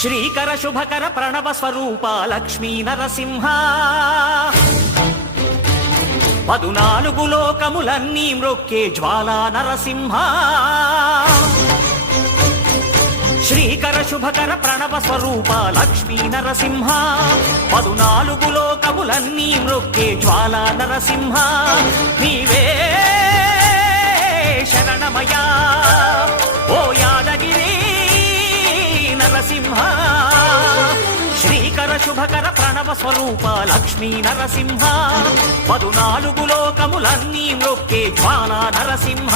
శ్రీకర శుభకర ప్రణవ స్వరూప లక్ష్మీ నరసింహ 14 లోకములన్నీ మ్రొక్కే జ్వాలా నరసింహ శ్రీకర శుభకర ప్రణవ స్వరూప లక్ష్మీ నరసింహ 14 లోకములన్నీ మ్రొక్కే జ్వాలా నరసింహ నీవే శరణమయా ఓ యాదగిరి నరసింహ శ్రీకర శుభకర ప్రణవ స్వరూప లక్ష్మీ నరసింహ 14 లోకములన్నీ మ్రొక్కే జ్వాలా నరసింహ